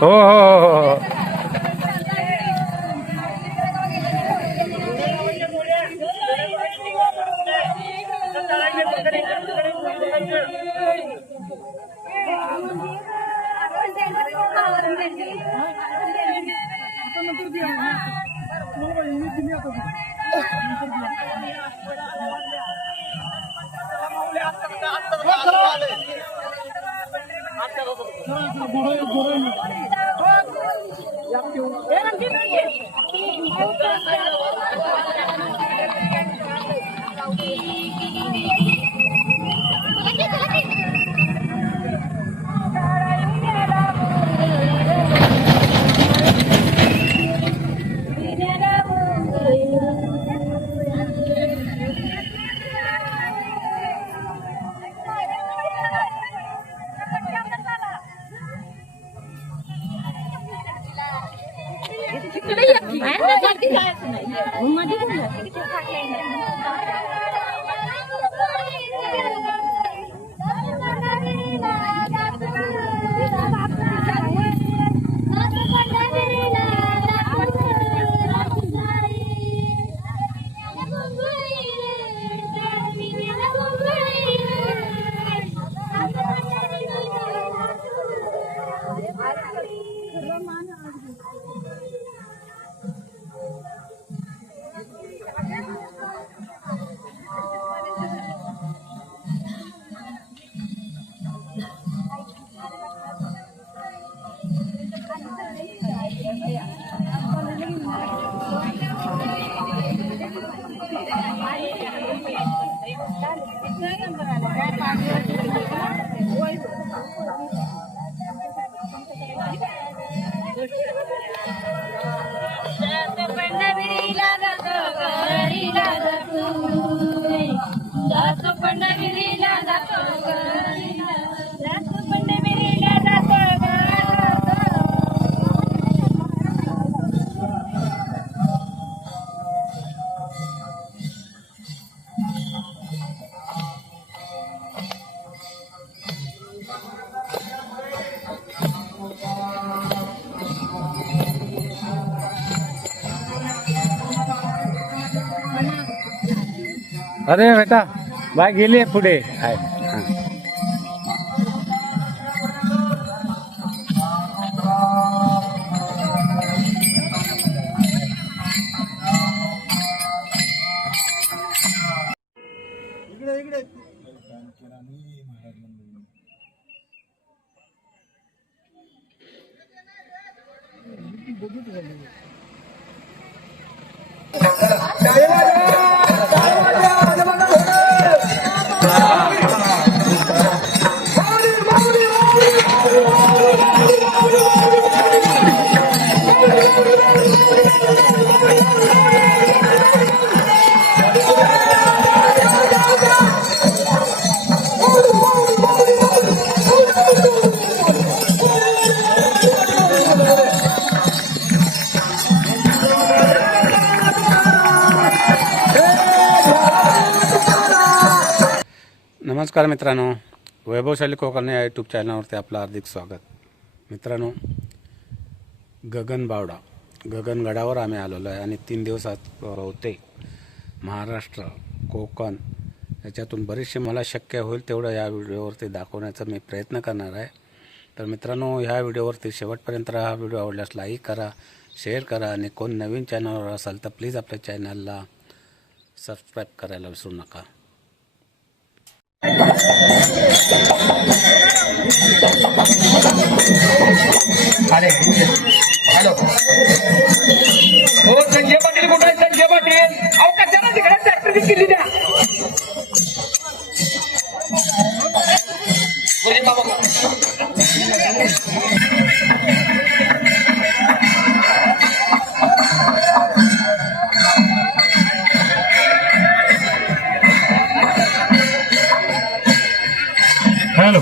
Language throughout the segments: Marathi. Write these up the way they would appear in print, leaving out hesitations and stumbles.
हो हो हो. अरे बेटा बाय गेली पुढे आहे. नमस्कार मित्रांनो, वैभवशाली कोकण या यूट्यूब चॅनलवरती आपलं हार्दिक स्वागत. मित्रांनो, गगनबावडा गगनगडावर आम्ही आलेलो आहे आणि 3 दिवसात होते महाराष्ट्र कोकण याच्यातून बरेचसे मला शक्य होईल तेवढं या व्हिडिओवरती दाखवण्याचा मी प्रयत्न करणार आहे. तर मित्रांनो, ह्या व्हिडिओवरती शेवटपर्यंत हा व्हिडिओ आवडल्यास लाईक करा, शेअर करा आणि कोण नवीन चॅनलवर असाल तर प्लीज आपल्या चॅनलला सबस्क्राईब करायला विसरू नका. अरे हॅलो हो, संजय पाटील कुठे आहे? संजय पाटील अहो कशाला तिकडे ट्रॅक्टर केली द्या. हॅलो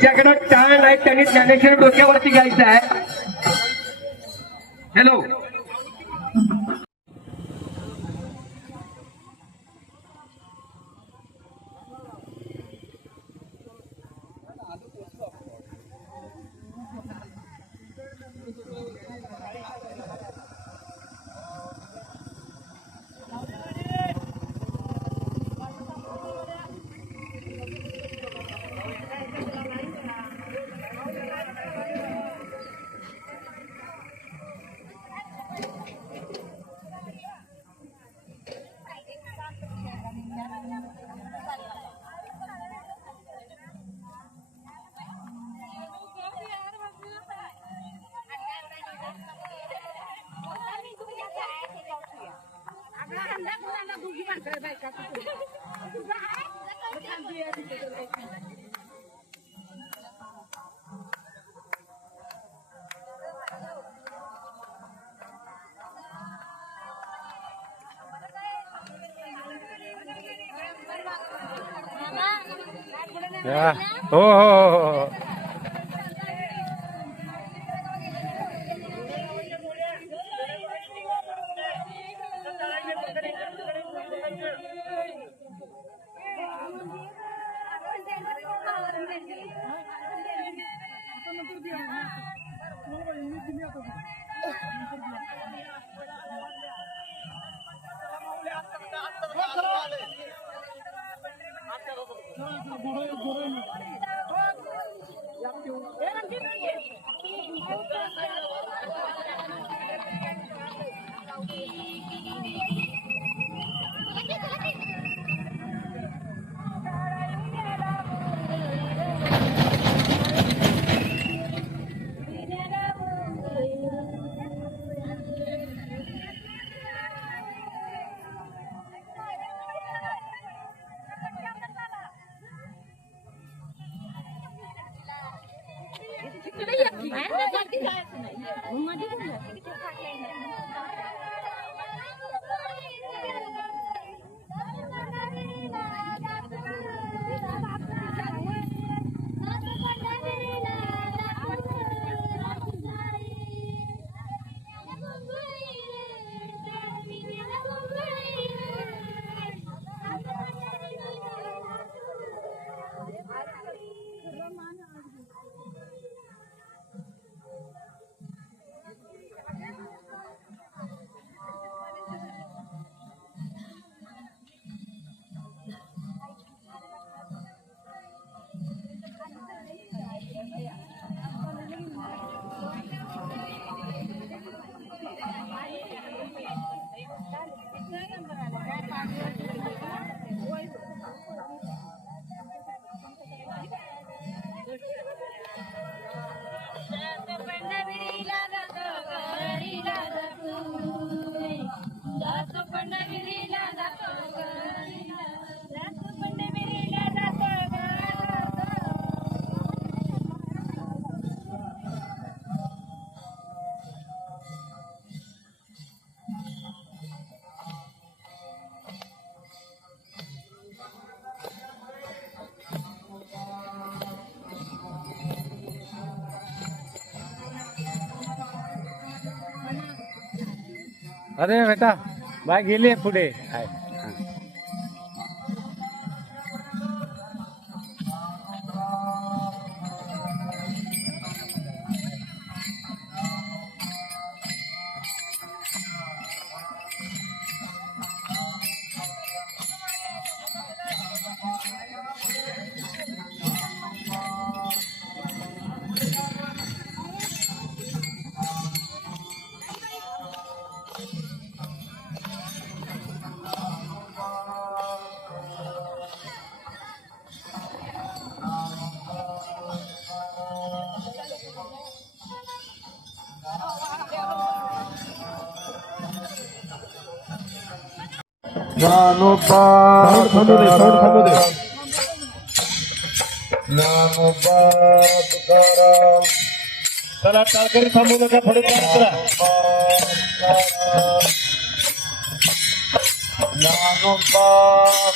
ज्यांच्याकडे टाळ नाही त्यांनी ज्ञानेश्वर डोक्यावरती घ्यायचं आहे. हॅलो. हो हो हो. अरे बेटा बाय गेली पुढे आहे. ज्ञानोबा तुकाराम चला टाळकरी थांबू नका पुढे करा ज्ञानोबा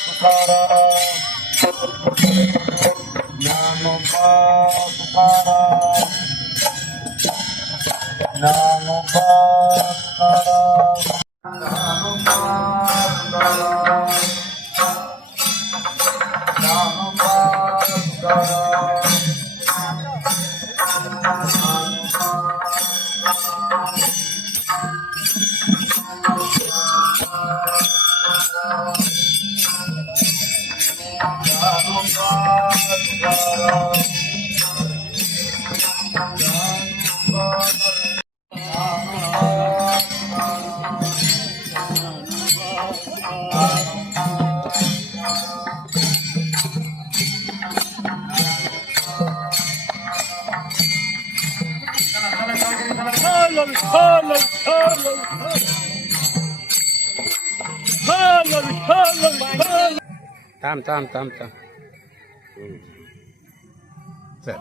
तुकाराम ज्ञानोबा तुकाराम ज्ञानोबा थांब थांब थांब थांब चल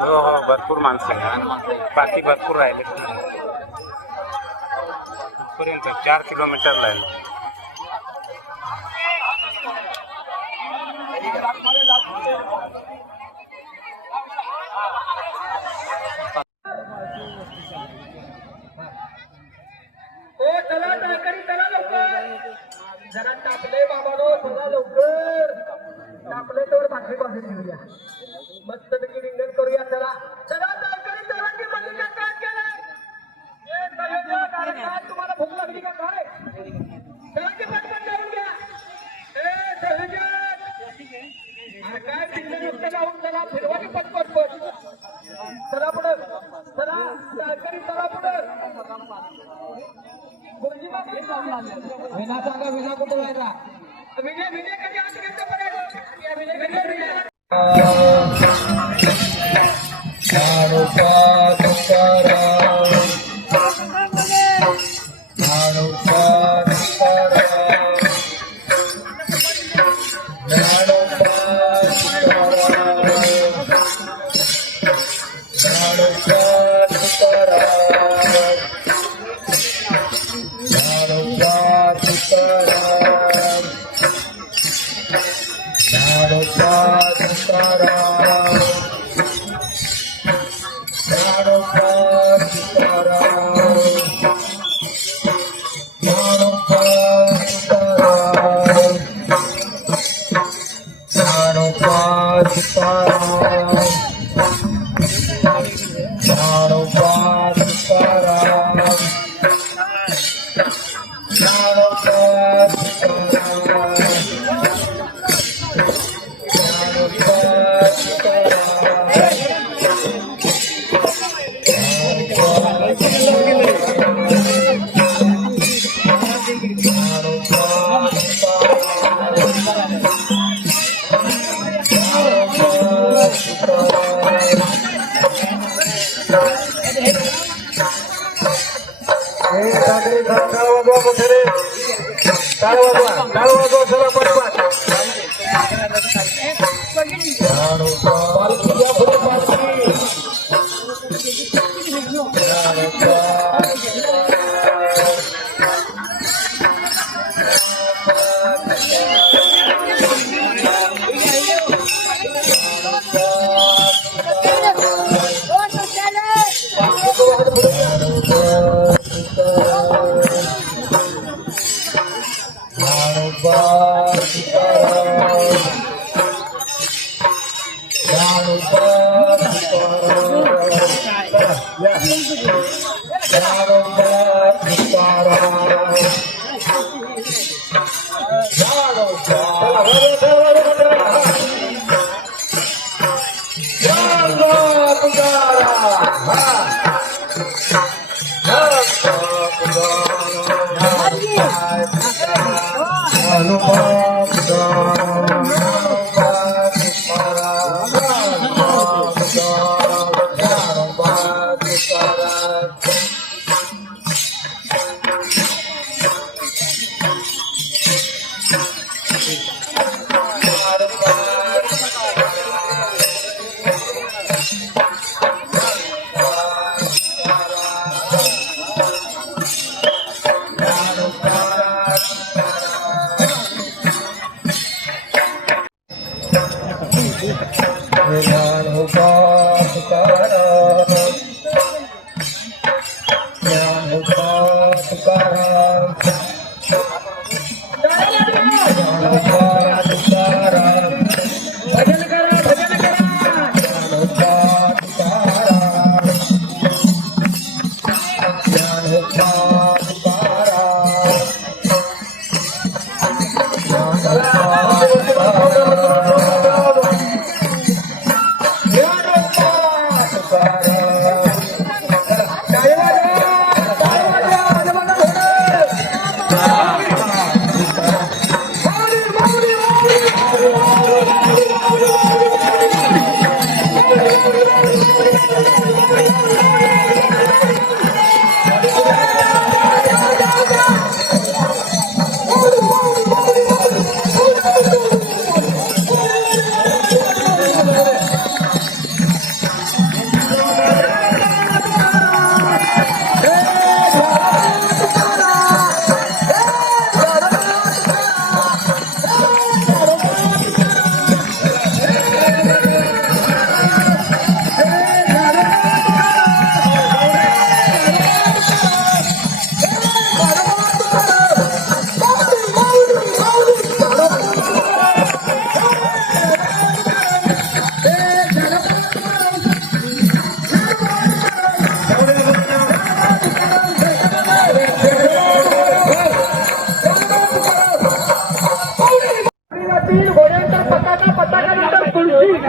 हो हो भरपूर माणसं आहे. बाकी भरपूर राहिले पर्यंत 4 किलोमीटर राहिले. जरा टाकले बाबानो चला लवकर टाकले तर भाकरी भाजून घेऊया मस्त पैकी रिंगण करूया चला चला टाळकरी चला की मलिका काय केलंय ए संयोजक अरे काय तुम्हाला भूक लागली का काय चला की पटपट करून घ्या ए संयोजक अरे काय रिंगण नुसतं लावून चला फिरवा की पटपट चला पुढं चला टाळकरी चला पुढं गुरुजी बाबा विना सांगा विना कुठं व्हायचा विजय विजय कधी आत घ्यायचा पर्यंत विजय विजय विजय ज्ञानोबा तुकाराम ज्ञानोबा तुकाराम ज्ञानोबा तुकाराम ज्ञानोबा तुकाराम ज्ञानोबा तुकाराम ज्ञानोबा तुकाराम ज्ञानोबा तुकाराम ज्ञानोबा तुकाराम ज्ञानोबा तुकाराम ज्ञानोबा तुकाराम ज्ञानोबा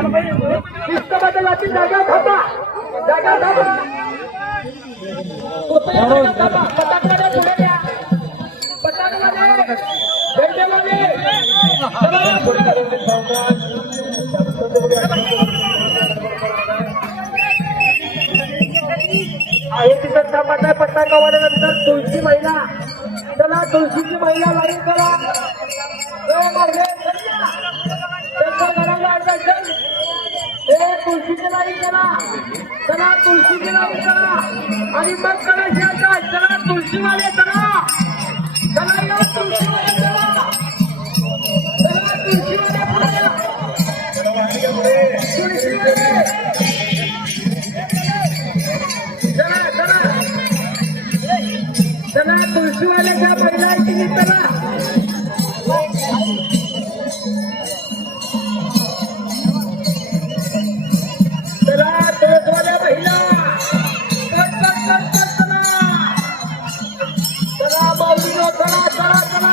शिस्तबद्दलाची जागा थांबा. जागा थांबा. पताकाला पुढे द्या. पताकाला झेंडेमध्ये. चला पुढे. आहे तिथं थांबायचा पताका वाढल्यानंतर तुळशी महिला. चला तुळशीची महिला लाईन करा. तुळशीची लाईन करा. चला तुळशीची लाईन करा आणि मग कलश यायचा. चला तुळशीवाले चला. चला या तुळशीवाले चला. चला तुळशीवाले पुढे या. तुळशीवाले चला चला चला तुळशीवाल्याच्या महिलांची चला. चला तुळशीवाल्या महिला कट कट कट कट चला. चला माऊलीनो चला चला चला.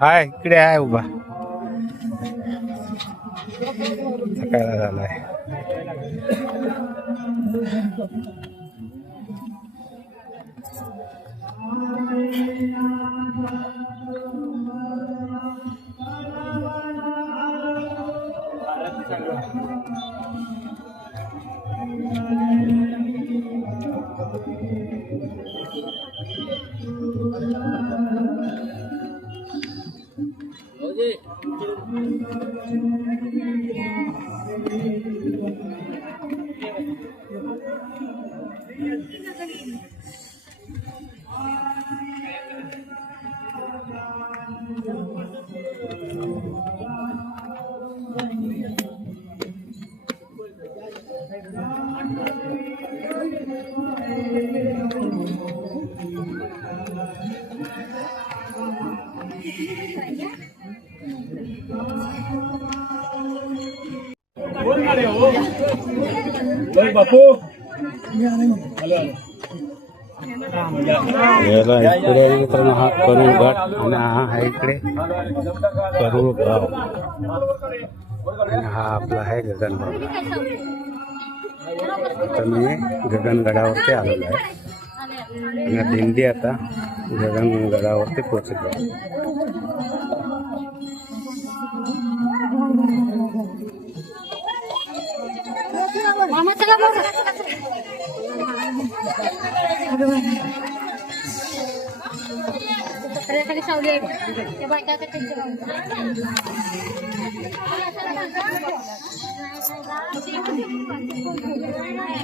हाय इकडे आहे उभा सकाळला झालाय. बापू इकडे मित्रांनो हा करूळ घाट आणि हा आहे इकडे करूळ गाव आणि हा आपला आहे गगनबावडा. आता मी गगनगडावरती आलेलो आहे आणि दिंडी आता गगनगडावरती पोहोचली आहे. खाली सावली आहे त्या बायका